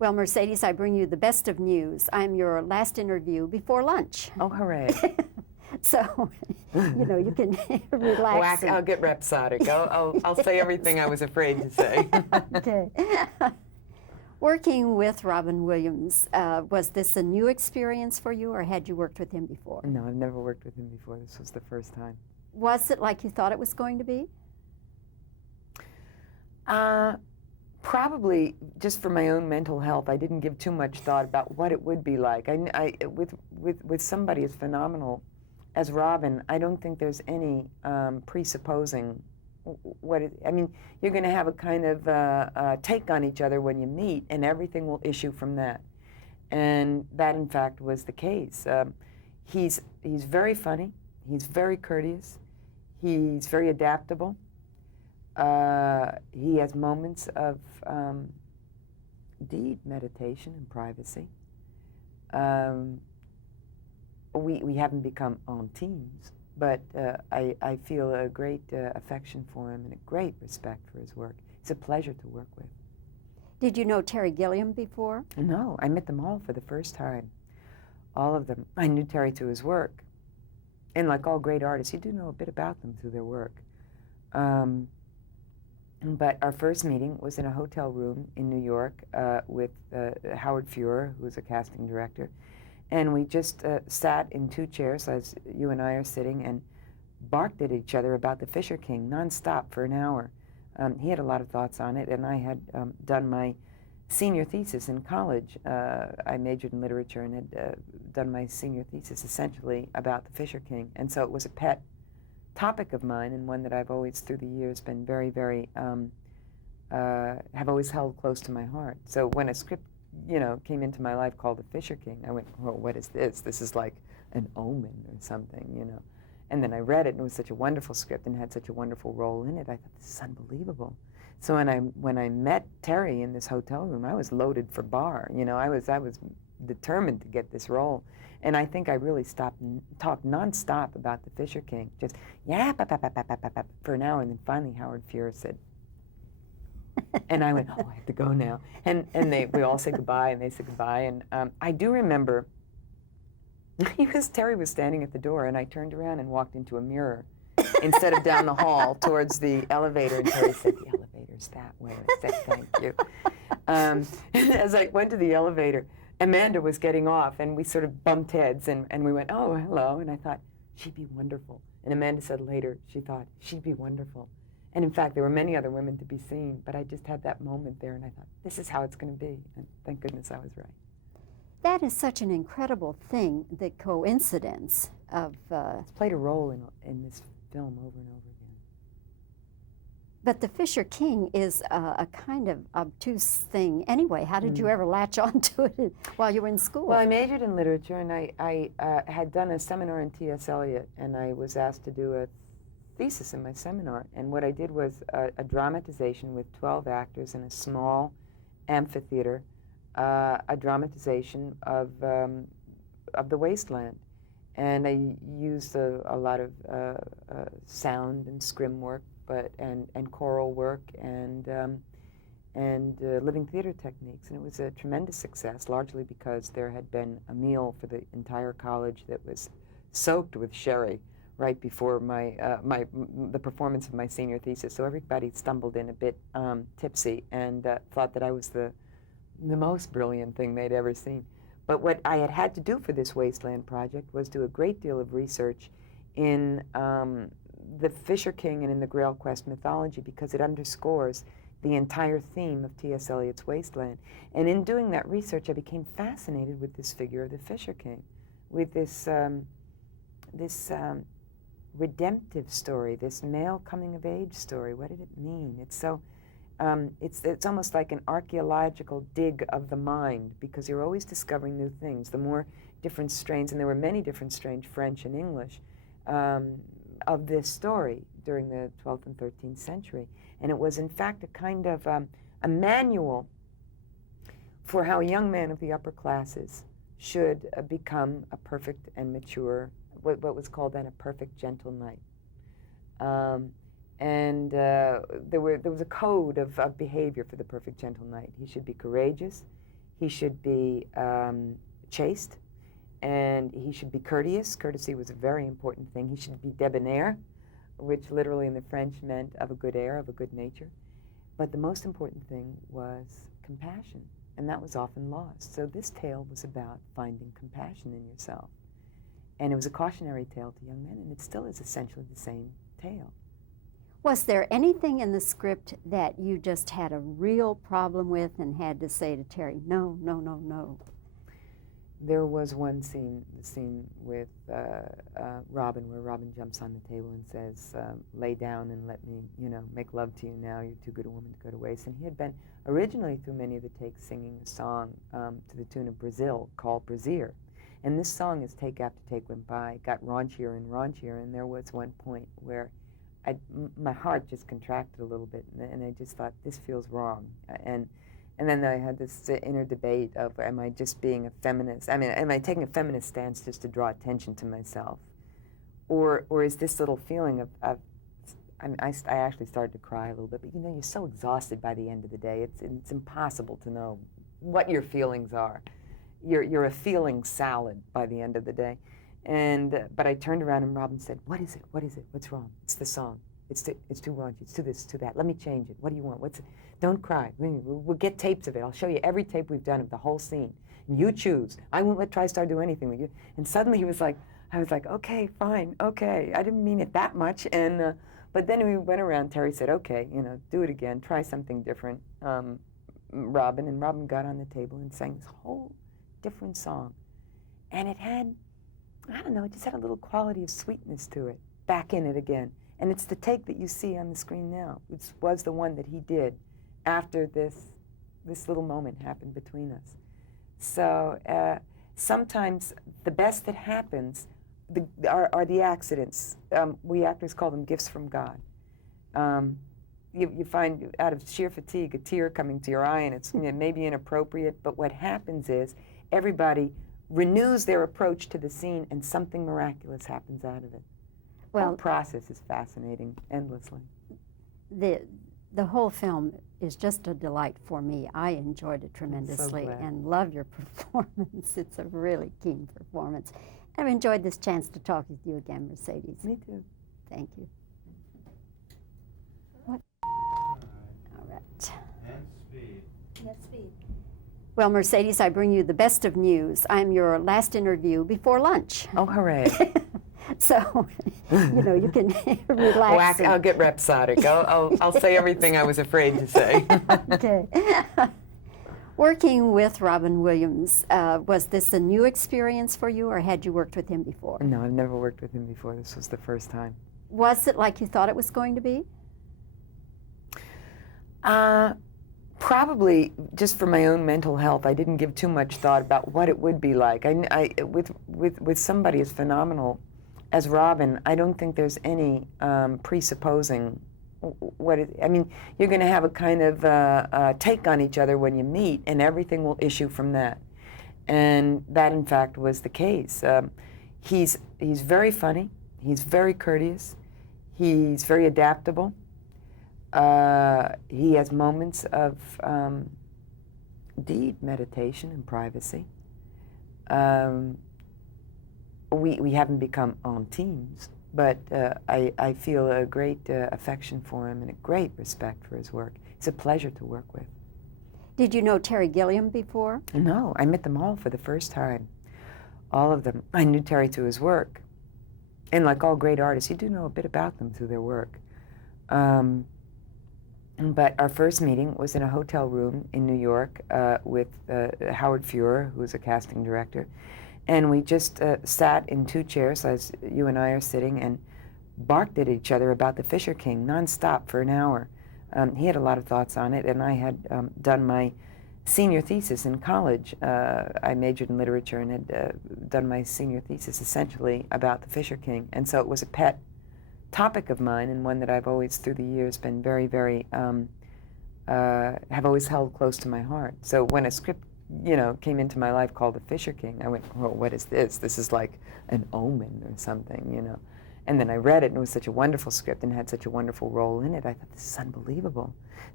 Well, Mercedes, I bring you the best of news. I'm your last interview before lunch. Oh, hooray. So, you can relax. I'll get rhapsodic. I'll say everything I was afraid to say. Okay. Working with Robin Williams, was this a new experience for you, or had you worked with him before? No, I've never worked with him before. This was the first time. Was it like you thought it was going to be? Probably just for my own mental health, I didn't give too much thought about what it would be like. With somebody as phenomenal as Robin, I don't think there's any presupposing what it. I mean, you're going to have a kind of take on each other when you meet, and everything will issue from that. And that, in fact, was the case. He's very funny. He's very courteous. He's very adaptable. He has moments of deep meditation and privacy. We haven't become on teams, but I feel a great affection for him and a great respect for his work. It's a pleasure to work with. Did you know Terry Gilliam before? No, I met them all for the first time. All of them. I knew Terry through his work. And like all great artists, you do know a bit about them through their work. But our first meeting was in a hotel room in New York with Howard Fuhrer, who was a casting director. And we just sat in two chairs, as you and I are sitting, and barked at each other about the Fisher King nonstop for an hour. He had a lot of thoughts on it, and I had done my senior thesis in college. I majored in literature and had done my senior thesis essentially about the Fisher King. And so it was a pet topic of mine, and one that I've always, through the years, been very, very, have always held close to my heart. So when a script, came into my life called The Fisher King, I went, well, what is this? This is like an omen or something, And then I read it, and it was such a wonderful script and had such a wonderful role in it. I thought, this is unbelievable. So when I met Terry in this hotel room, I was loaded for bar. I was determined to get this role. And I think I really talked nonstop about the Fisher King, just for an hour, and then finally Howard Fuhrer said, and I went, oh, I have to go now. And we all said goodbye, and they said goodbye. And I do remember, Terry was standing at the door, and I turned around and walked into a mirror instead of down the hall towards the elevator, and Terry said, the elevator's that way. I said, thank you. And as I went to the elevator, Amanda was getting off, and we sort of bumped heads, and we went, oh, hello, and I thought, she'd be wonderful. And Amanda said later, she thought, she'd be wonderful. And in fact, there were many other women to be seen, but I just had that moment there, and I thought, this is how it's going to be, and thank goodness I was right. That is such an incredible thing, the coincidence of... It's played a role in this film over and over again. But the Fisher King is a kind of obtuse thing anyway. How did you ever latch onto it while you were in school? Well, I majored in literature, and I had done a seminar in T.S. Eliot, and I was asked to do a thesis in my seminar. And what I did was a dramatization with 12 actors in a small amphitheater, a dramatization of the wasteland. And I used a lot of sound and scrim work, and choral work and living theater techniques, and it was a tremendous success, largely because there had been a meal for the entire college that was soaked with sherry right before the performance of my senior thesis. So everybody stumbled in a bit tipsy and thought that I was the most brilliant thing they'd ever seen. But what I had to do for this Wasteland project was do a great deal of research in the Fisher King and in the Grail Quest mythology, because it underscores the entire theme of T.S. Eliot's Wasteland. And in doing that research, I became fascinated with this figure of the Fisher King, with this redemptive story, this male coming-of-age story. What did it mean? It's so, it's almost like an archaeological dig of the mind, because you're always discovering new things. The more different strains, and there were many different strains, French and English, of this story during the 12th and 13th century. And it was, in fact, a kind of a manual for how a young man of the upper classes should become a perfect and mature, what was called then a perfect gentle knight. There was a code of behavior for the perfect gentle knight. He should be courageous, he should be chaste, and he should be courteous. Courtesy was a very important thing. He should be debonair, which literally in the French meant of a good air, of a good nature. But the most important thing was compassion, and that was often lost. So this tale was about finding compassion in yourself. And it was a cautionary tale to young men, and it still is essentially the same tale. Was there anything in the script that you just had a real problem with and had to say to Terry, no, no, no, no? There was one scene, the scene with Robin, where Robin jumps on the table and says, lay down and let me, make love to you now. You're too good a woman to go to waste. And he had been originally, through many of the takes, singing a song to the tune of Brazil called Brazier. And this song, as take after take went by, got raunchier and raunchier, and there was one point where my heart just contracted a little bit, and I just thought, this feels wrong. And then I had this inner debate of, am I just being a feminist? I mean, am I taking a feminist stance just to draw attention to myself? Or is this little feeling of I actually started to cry a little bit, but you're so exhausted by the end of the day, it's impossible to know what your feelings are. You're a feeling salad by the end of the day. But I turned around and Robin said, what is it? What is it? What's wrong? It's the song. It's too raunchy. It's too this, too that. Let me change it. What do you want? Don't cry. We'll get tapes of it. I'll show you every tape we've done of the whole scene. And you choose. I won't let TriStar do anything with you. And suddenly I was like, okay, fine, okay. I didn't mean it that much. But then we went around. Terry said, okay, do it again. Try something different, Robin. And Robin got on the table and sang this whole different song. And it had, I don't know, it just had a little quality of sweetness to it, back in it again. And it's the take that you see on the screen now. It was the one that he did after this little moment happened between us. So sometimes the best that happens are the accidents. We actors call them gifts from God. You find out of sheer fatigue a tear coming to your eye, and it's maybe inappropriate, but what happens is everybody renews their approach to the scene, and something miraculous happens out of it. Well, the whole process is fascinating, endlessly. The whole film is just a delight for me. I enjoyed it tremendously and love your performance. It's a really keen performance. I've enjoyed this chance to talk with you again, Mercedes. Me too. Thank you. What? All right. And speed. Yes, speed. Well, Mercedes, I bring you the best of news. I'm your last interview before lunch. Oh, hooray. So, you can relax. I'll get rhapsodic. I'll say everything I was afraid to say. Okay. Working with Robin Williams, was this a new experience for you, or had you worked with him before? No, I've never worked with him before. This was the first time. Was it like you thought it was going to be? Probably just for my own mental health. I didn't give too much thought about what it would be like. With somebody as phenomenal as Robin, I don't think there's any presupposing what it, I mean, you're going to have a kind of take on each other when you meet, and everything will issue from that. And that, in fact, was the case. He's very funny. He's very courteous. He's very adaptable. He has moments of deep meditation and privacy. We haven't become on teams, but I feel a great affection for him and a great respect for his work. It's a pleasure to work with. Did you know Terry Gilliam before? No, I met them all for the first time. All of them. I knew Terry through his work. And like all great artists, you do know a bit about them through their work. But our first meeting was in a hotel room in New York with Howard Fuhrer, who was a casting director. And we just sat in two chairs, as you and I are sitting, and barked at each other about the Fisher King nonstop for an hour. He had a lot of thoughts on it, and I had done my senior thesis in college. I majored in literature and had done my senior thesis essentially about the Fisher King. And so it was a pet topic of mine, and one that I've always, through the years, been very, very, have always held close to my heart. So when a script, came into my life called The Fisher King, I went, well, what is this? This is like an omen or something, And then I read it, and it was such a wonderful script and had such a wonderful role in it. I thought, this is unbelievable.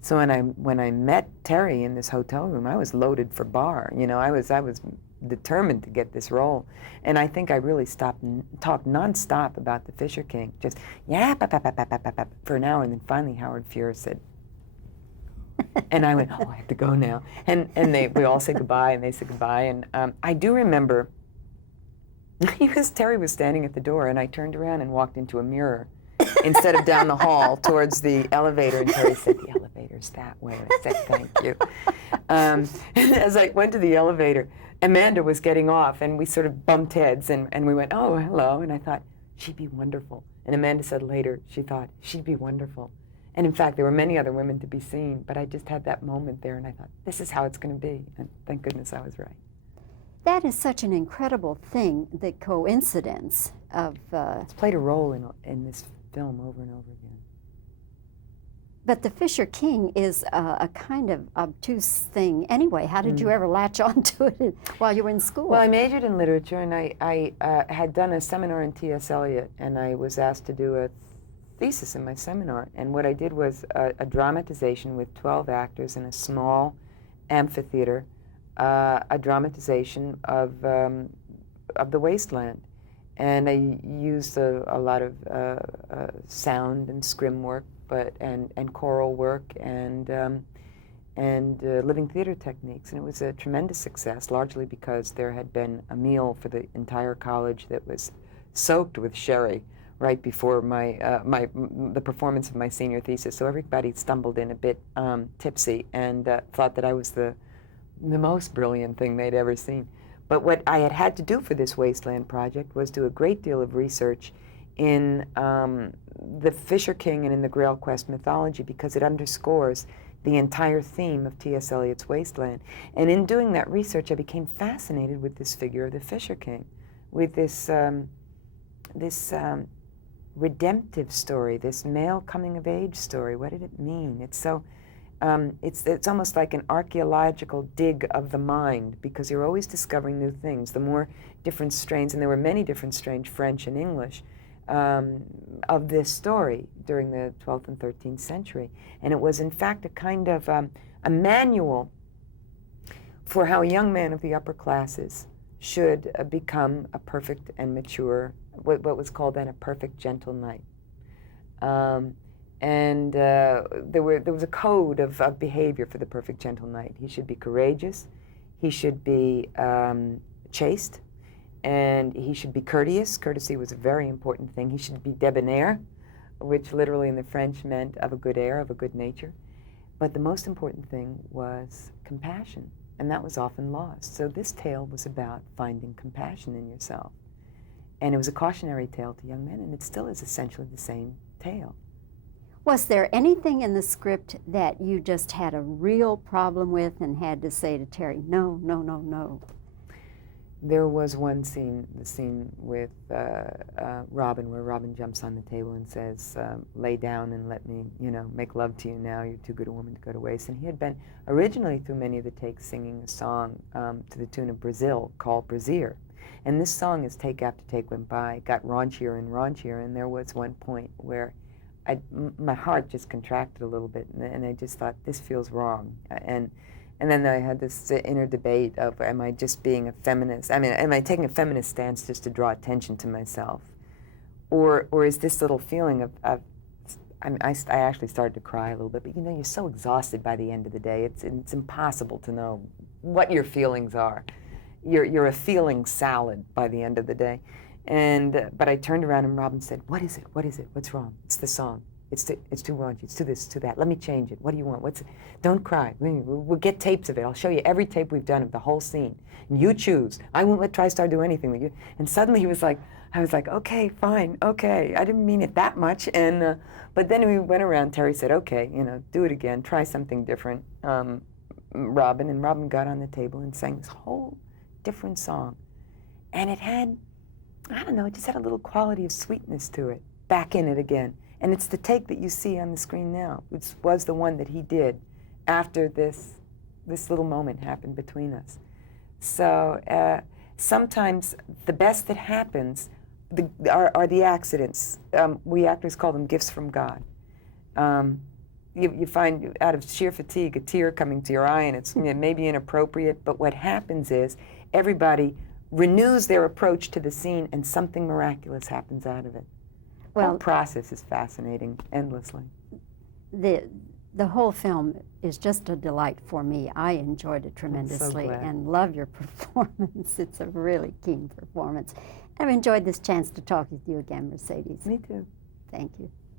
So when I met Terry in this hotel room, I was loaded for bar. You know, I was determined to get this role, and I think I really talked nonstop about the Fisher King, just for an hour, and then finally Howard Fuhr said, and I went, oh, I have to go now, and we all said goodbye, and they said goodbye, and I do remember, Terry was standing at the door, and I turned around and walked into a mirror instead of down the hall towards the elevator, and Terry said, the elevator's that way. I said, thank you. And as I went to the elevator, Amanda was getting off, and we sort of bumped heads, and we went, oh, hello, and I thought, she'd be wonderful. And Amanda said later, she thought, she'd be wonderful. And in fact, there were many other women to be seen, but I just had that moment there, and I thought, this is how it's going to be, and thank goodness I was right. That is such an incredible thing, the coincidence of... It's played a role in this film over and over again. But the Fisher King is a kind of obtuse thing anyway. How did you ever latch onto it while you were in school? Well, I majored in literature, and I had done a seminar in T.S. Eliot, and I was asked to do a thesis in my seminar. And what I did was a dramatization with 12 actors in a small amphitheater, a dramatization of the wasteland. And I used a lot of sound and scrim work, and choral work, and living theater techniques. And it was a tremendous success, largely because there had been a meal for the entire college that was soaked with sherry right before the performance of my senior thesis. So everybody stumbled in a bit tipsy and thought that I was the most brilliant thing they'd ever seen. But what I had to do for this Wasteland project was do a great deal of research in the Fisher King and in the Grail Quest mythology, because it underscores the entire theme of T.S. Eliot's Wasteland. And in doing that research, I became fascinated with this figure of the Fisher King, with this redemptive story, this male coming-of-age story. What did it mean? It's so, it's almost like an archaeological dig of the mind, because you're always discovering new things. The more different strains, and there were many different strains, French and English, of this story during the 12th and 13th century. And it was, in fact, a kind of a manual for how a young man of the upper classes should become a perfect and mature, what was called then a perfect gentle knight. There was a code of behavior for the perfect gentle knight. He should be courageous, he should be chaste, and he should be courteous. Courtesy was a very important thing. He should be debonair, which literally in the French meant of a good air, of a good nature. But the most important thing was compassion, and that was often lost. So this tale was about finding compassion in yourself. And it was a cautionary tale to young men, and it still is essentially the same tale. Was there anything in the script that you just had a real problem with and had to say to Terry, no, no, no, no? There was one scene, the scene with Robin, where Robin jumps on the table and says, lay down and let me, make love to you now. You're too good a woman to go to waste. And he had been originally through many of the takes singing a song to the tune of Brazil called Brazier. And this song, as take after take went by, got raunchier and raunchier, and there was one point where my heart just contracted a little bit, and I just thought, this feels wrong. And then I had this inner debate of, am I just being a feminist? I mean, am I taking a feminist stance just to draw attention to myself? Or is this little feeling of I actually started to cry a little bit, but you're so exhausted by the end of the day, it's impossible to know what your feelings are. You're a feeling salad by the end of the day. But I turned around and Robin said, what is it? What is it? What's wrong? It's the song. It's too raunchy. It's too this, too that. Let me change it. What do you want? Don't cry. We'll get tapes of it. I'll show you every tape we've done of the whole scene. And you choose. I won't let TriStar do anything with you. And suddenly I was like, okay, fine, okay. I didn't mean it that much. But then we went around. Terry said, okay, do it again. Try something different, Robin. And Robin got on the table and sang this whole different song. And it had, I don't know, it just had a little quality of sweetness to it, back in it again. And it's the take that you see on the screen now, which was the one that he did after this little moment happened between us. So sometimes the best that happens are the accidents. We actors call them gifts from God. you find out of sheer fatigue a tear coming to your eye, and it's maybe inappropriate, but what happens is everybody renews their approach to the scene, and something miraculous happens out of it. The whole process is fascinating, endlessly. The whole film is just a delight for me. I enjoyed it tremendously and love your performance. It's a really keen performance. I've enjoyed this chance to talk with you again, Mercedes. Me too. Thank you.